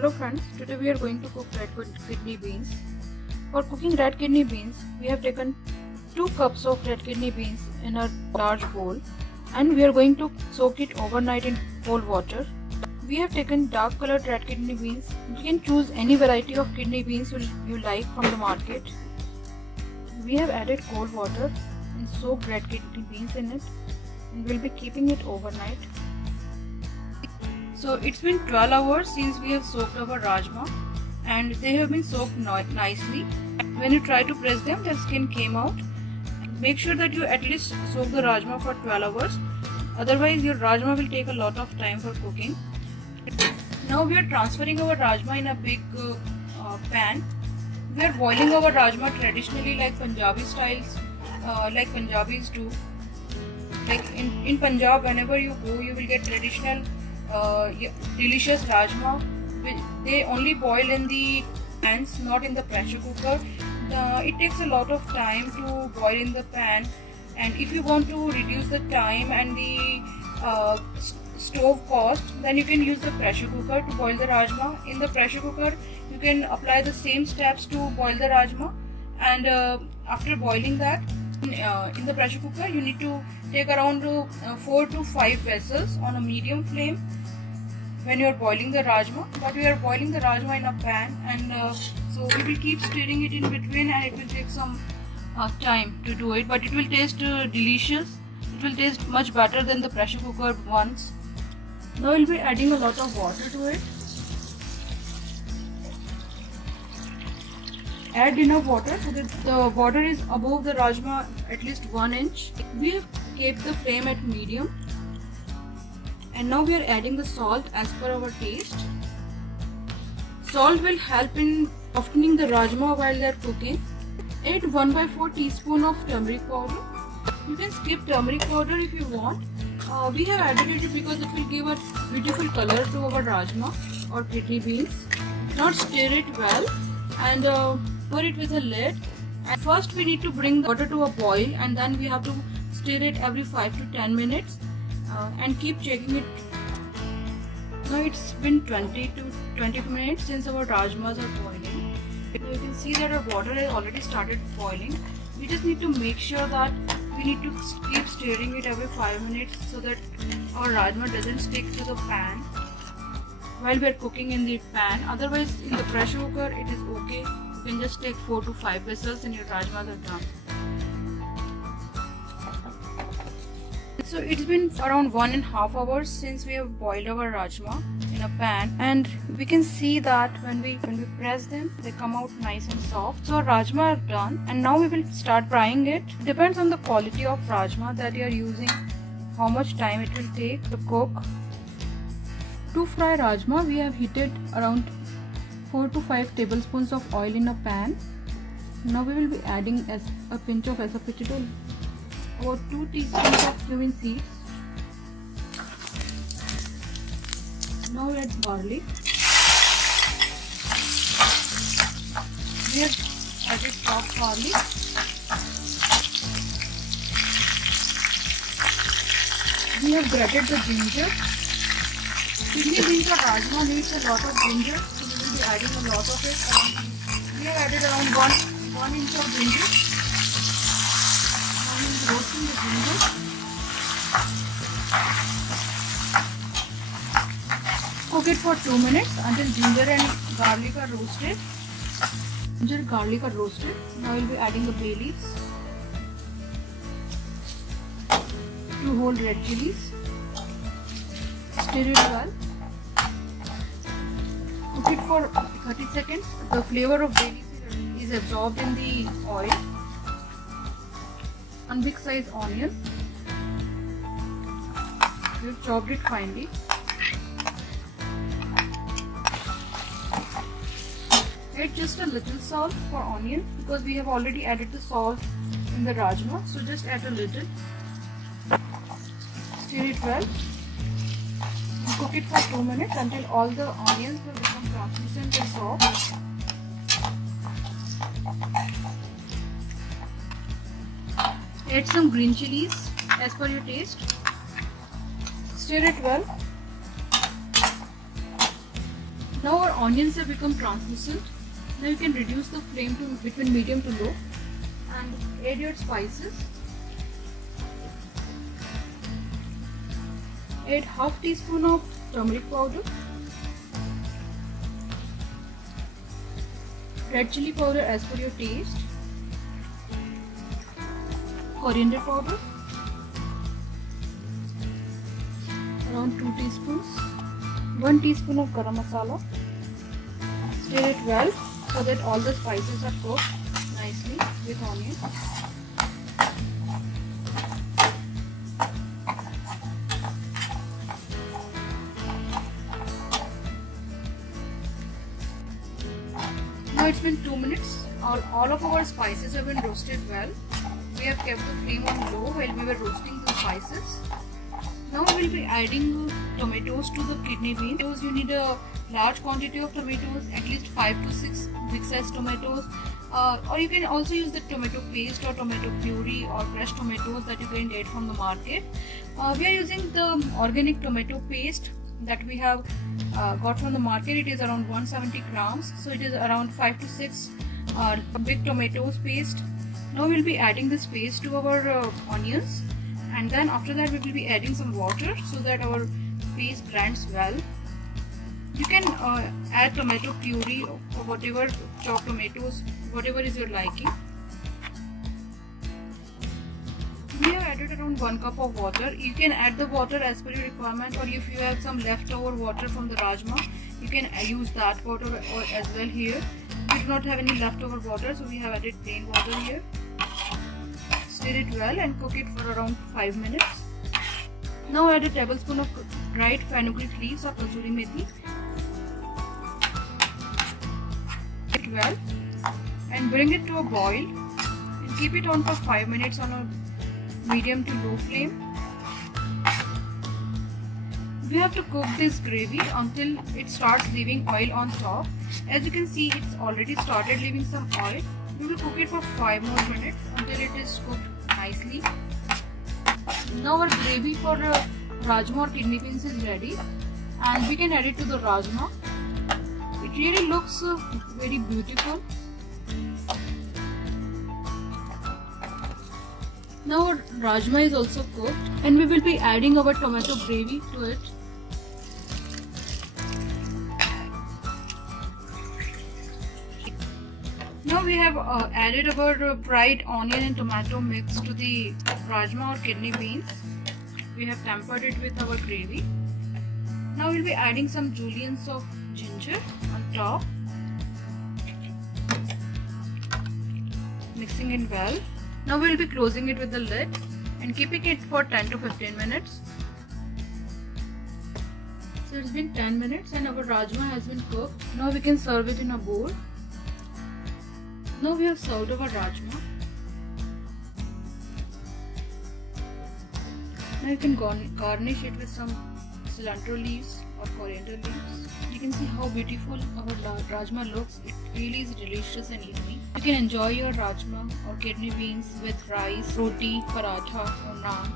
Hello friends, today we are going to cook red kidney beans. For cooking red kidney beans, we have taken 2 cups of red kidney beans in a large bowl and we are going to soak it overnight in cold water. We have taken dark colored red kidney beans. You can choose any variety of kidney beans you like from the market. We have added cold water and soaked red kidney beans in it and we'll be keeping it overnight. So it's been 12 hours since we have soaked our rajma and they have been soaked nicely. When you try to press them, their skin came out. Make sure that you at least soak the rajma for 12 hours. Otherwise your rajma will take a lot of time for cooking. Now we are transferring our rajma in a big pan. We are boiling our rajma traditionally like Punjabi styles, like Punjabis do. Like in Punjab, whenever you go, you will get traditional delicious rajma. They only boil in the pans, not in the pressure cooker. It takes a lot of time to boil in the pan, and if you want to reduce the time and the stove cost, then you can use the pressure cooker to boil the rajma. In the pressure cooker, you can apply the same steps to boil the rajma, and after boiling that, in the pressure cooker, you need to take around 4 to 5 vessels on a medium flame when you are boiling the rajma. But we are boiling the rajma in a pan, and so we will keep stirring it in between, and it will take some time to do it, but it will taste delicious. It will taste much better than the pressure cooker ones. Now we'll be adding a lot of water to it. Add enough water so that the water is above the rajma at least 1 inch. We have kept the flame at medium. And now we are adding the salt as per our taste. Salt will help in softening the rajma while they are cooking. Add 1/4 teaspoon of turmeric powder. You can skip turmeric powder if you want. We have added it because it will give a beautiful color to our rajma or kidney beans. Now stir it well and cover it with a lid. And first we need to bring the water to a boil, and then we have to stir it every 5 to 10 minutes and keep checking it. Now it's been 20 to 25 minutes since our rajmas are boiling. So you can see that our water has already started boiling. We just need to make sure that we need to keep stirring it every 5 minutes so that our rajma doesn't stick to the pan while we are cooking in the pan. Otherwise, in the pressure cooker it is okay. You can just take 4 to 5 whistles and your rajmas are done. So it's been around 1.5 hours since we have boiled our rajma in a pan, and we can see that when we press them, they come out nice and soft. So our rajma are done, and now we will start frying it. Depends on the quality of rajma that you are using, how much time it will take to cook. To fry rajma, we have heated around 4 to 5 tablespoons of oil in a pan. Now we will be adding a pinch of asafoetida, about 2 teaspoons of cumin seeds. Now we add garlic. We have added chopped garlic. We have grated the ginger. Kidney beans or rajma needs a lot of ginger, so we will be adding a lot of it. We have added around 1 inch of ginger. Now we will be roasting the ginger. Cook it for 2 minutes until ginger and garlic are roasted. Ginger and garlic are roasted. Now we will be adding the bay leaves, 2 whole red chilies. Stir it well. Cook it for 30 seconds. The flavor of bay leaves is absorbed in the oil. One big size onion. We have chopped it finely. Add just a little salt for onion because we have already added the salt in the rajma. So just add a little. Stir it well. Cook it for 2 minutes until all the onions will become translucent and soft. Add some green chilies as per your taste. Stir it well. Now our onions have become translucent. Now you can reduce the flame to between medium to low and add your spices. Add half teaspoon of turmeric powder, red chili powder as per your taste, coriander powder around 2 teaspoons, 1 teaspoon of garam masala. Stir it well so that all the spices are cooked nicely with onion. Now it's been 2 minutes. All of our spices have been roasted well. We have kept the flame on low while we were roasting the spices. Now we will be adding tomatoes to the kidney beans. You need a large quantity of tomatoes, at least 5 to 6 big size tomatoes, or you can also use the tomato paste or tomato puree or fresh tomatoes that you can get from the market. We are using the organic tomato paste that we have got from the market. It is around 170 grams, so it is around 5 to 6 big tomatoes paste. Now we will be adding this paste to our onions, and then after that we will be adding some water so that our paste blends well. You can add tomato puree or whatever, chopped tomatoes, whatever is your liking. We have added around 1 cup of water. You can add the water as per your requirement, or if you have some leftover water from the rajma, you can use that water as well here. We do not have any leftover water, so we have added plain water here. Stir it well and cook it for around 5 minutes. Now add a tablespoon of dried fenugreek leaves or kasuri methi. Cook it well and bring it to a boil and keep it on for 5 minutes on a medium to low flame. We have to cook this gravy until it starts leaving oil on top. As you can see, it's already started leaving some oil. We will cook it for 5 more minutes until it is cooked nicely. Now our gravy for rajma or kidney beans is ready, and we can add it to the rajma. It really looks very beautiful. Now our rajma is also cooked, and we will be adding our tomato gravy to it. Now we have added our fried onion and tomato mix to the rajma or kidney beans. We have tempered it with our gravy. Now we'll be adding some juliennes of ginger on top. Mixing it well. Now we'll be closing it with the lid and keeping it for 10 to 15 minutes. So it's been 10 minutes and our rajma has been cooked. Now we can serve it in a bowl. Now we have served our rajma. Now you can garnish it with some cilantro leaves or coriander leaves. You can see how beautiful our rajma looks. It really is delicious and yummy. You can enjoy your rajma or kidney beans with rice, roti, paratha or naan.